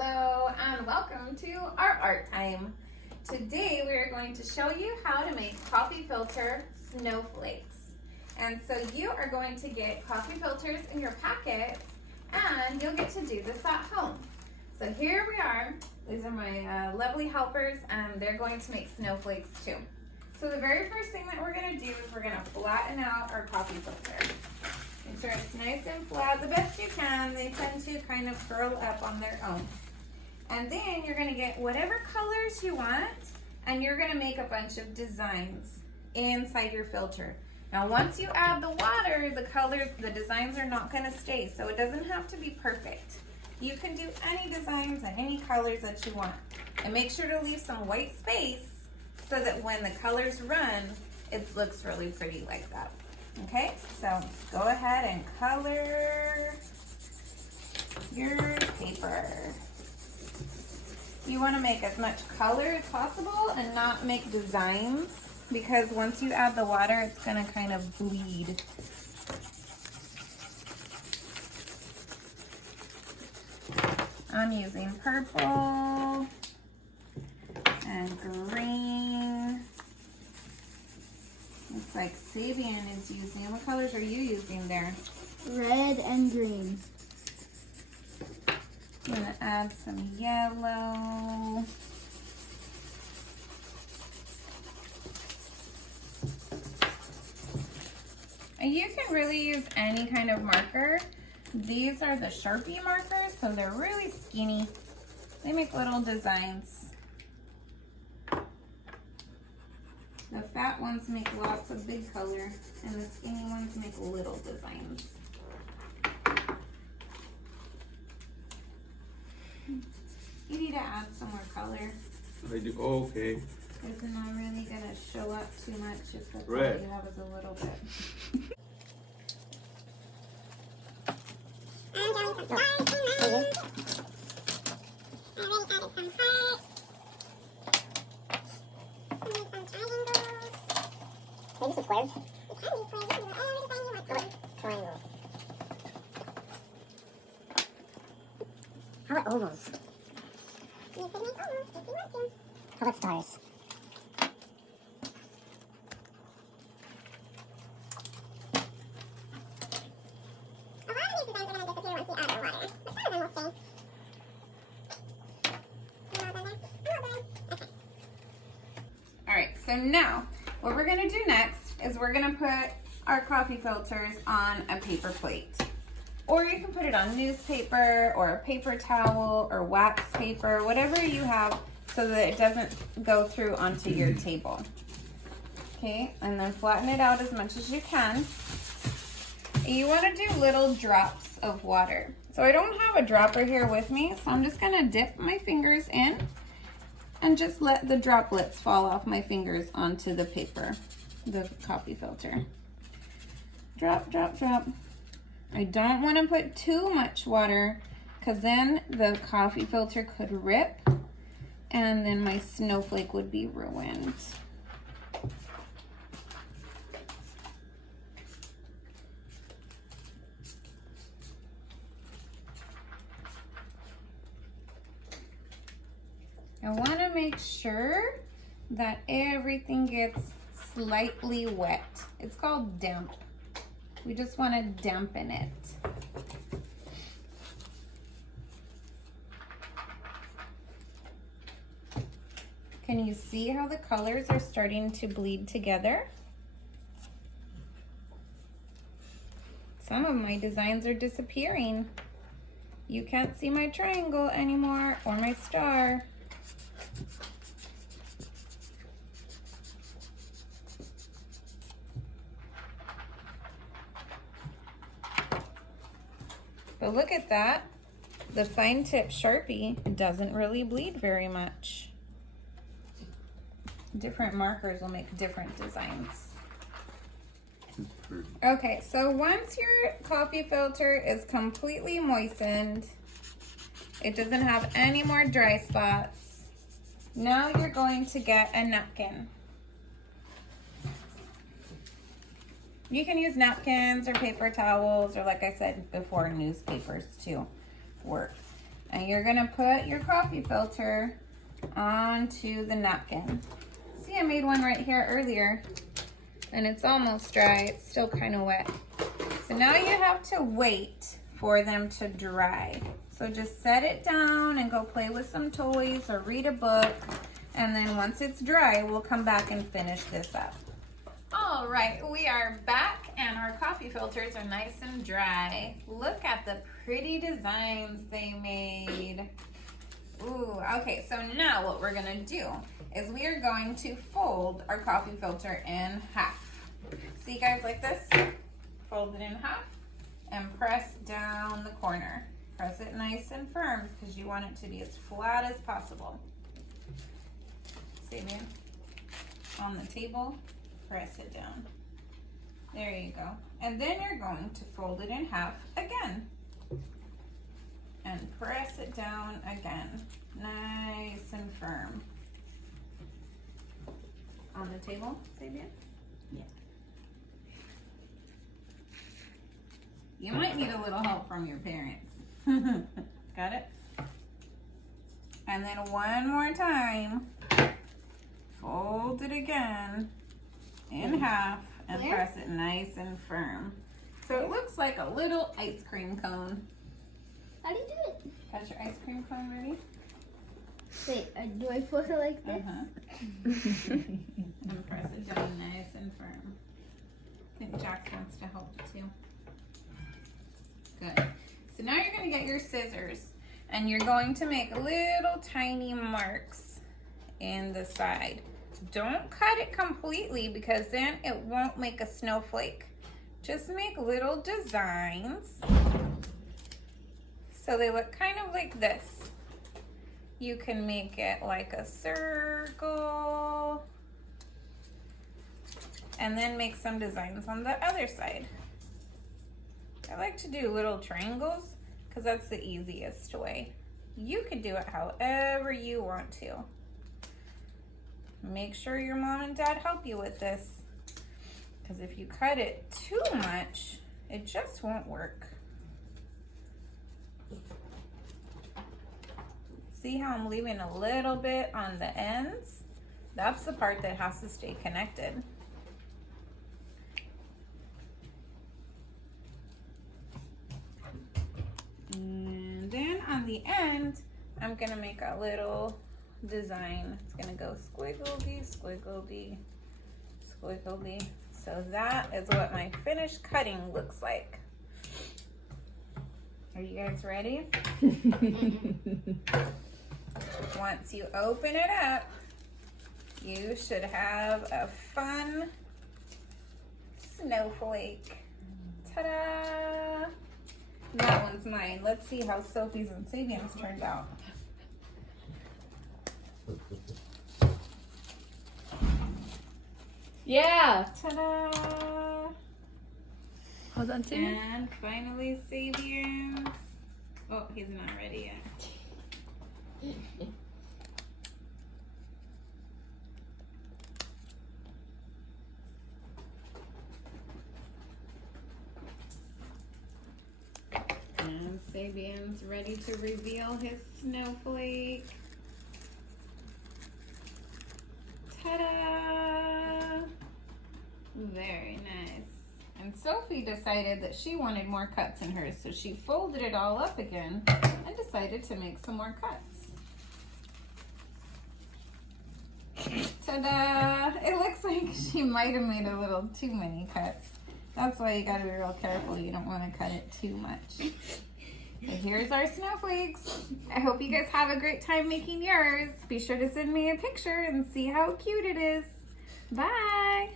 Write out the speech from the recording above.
Hello and welcome to our art time. Today we are going to show you how to make coffee filter snowflakes. And so you are going to get coffee filters in your packets and you'll get to do this at home. So here we are. These are my lovely helpers and they're going to make snowflakes too. So the very first thing that we're going to do is we're going to flatten out our coffee filter. Make sure it's nice and flat the best you can. They tend to kind of curl up on their own. And then you're going to get whatever colors you want and you're going to make a bunch of designs inside your filter. Now once you add the water, the designs are not going to stay, so it doesn't have to be perfect. You can do any designs and any colors that you want. And make sure to leave some white space so that when the colors run, it looks really pretty like that. Okay, so go ahead and color your paper. You want to make as much color as possible and not make designs, because once you add the water, it's going to kind of bleed. I'm using purple and green. Looks like Sabian is using. What colors are you using there? Red and green. I'm going to add some yellow. And you can really use any kind of marker. These are the Sharpie markers, so they're really skinny. They make little designs. The fat ones make lots of big color, and the skinny ones make little designs. You need to add some more color. I do. Oh, okay. It's not really going to show up too much if that's all Red. you have is a little bit. Maybe some squares? It can be squares. You can do any design you want. Triangle. How about ovals? You can make ovals if you want to. How about stars? A lot of these designs are going to disappear once you add the water, but some of them will stay. A little bit there. A little bit. Okay. All right, so now what we're gonna do next is we're gonna put our coffee filters on a paper plate. Or you can put it on newspaper or a paper towel or wax paper, whatever you have so that it doesn't go through onto your table. Okay, and then flatten it out as much as you can. You wanna do little drops of water. So I don't have a dropper here with me, so I'm just gonna dip my fingers in and just let the droplets fall off my fingers onto the paper, the coffee filter. Drop, drop, drop. I don't want to put too much water because then the coffee filter could rip and then my snowflake would be ruined. I want to make sure that everything gets slightly wet. It's called damp. We just want to dampen it. Can you see how the colors are starting to bleed together? Some of my designs are disappearing. You can't see my triangle anymore or my star. But look at that. The fine tip Sharpie doesn't really bleed very much. Different markers will make different designs. Okay, so once your coffee filter is completely moistened, it doesn't have any more dry spots, now you're going to get a napkin. You can use napkins or paper towels, or like I said before, newspapers to work. And you're gonna put your coffee filter onto the napkin. See, I made one right here earlier and it's almost dry. It's still kind of wet. So now you have to wait for them to dry. So just set it down and go play with some toys or read a book. And then once it's dry, we'll come back and finish this up. All right, we are back and our coffee filters are nice and dry. Look at the pretty designs they made. Ooh, okay, so now what we're gonna do is we are going to fold our coffee filter in half. See guys, like this? Fold it in half and press down the corner. Press it nice and firm because you want it to be as flat as possible. See me? On the table, press it down. There you go. And then you're going to fold it in half again. And press it down again. Nice and firm. On the table, Sabian? Yeah. You might need a little help from your parents. Got it? And then one more time. Fold it again in half and press it nice and firm. So it looks like a little ice cream cone. How do you do it? Got your ice cream cone ready? Wait, do I put it like this? And press it down nice and firm. I think Jack wants to help too. Good. So now you're going to get your scissors and you're going to make little tiny marks in the side. Don't cut it completely because then it won't make a snowflake. Just make little designs so they look kind of like this. You can make it like a circle and then make some designs on the other side. I like to do little triangles because that's the easiest way. You can do it however you want to. Make sure your mom and dad help you with this because if you cut it too much, it just won't work. See how I'm leaving a little bit on the ends? That's the part that has to stay connected. And then on the end, I'm gonna make a little design. It's gonna go squiggly, squiggly, squiggly. So that is what my finished cutting looks like. Are you guys ready? Once you open it up, you should have a fun snowflake. Ta-da! That one's mine. Let's see how Sophie's and Sabian's turned out. Yeah. Ta-da! Hold on to me. And finally Sabian's. Oh, he's not ready yet. And Sabian's ready to reveal his snowflake. Ta-da! Very nice. And Sophie decided that she wanted more cuts in hers, so she folded it all up again and decided to make some more cuts. Ta-da! It looks like she might have made a little too many cuts. That's why you gotta be real careful. You don't want to cut it too much. So here's our snowflakes. I hope you guys have a great time making yours. Be sure to send me a picture and see how cute it is. Bye!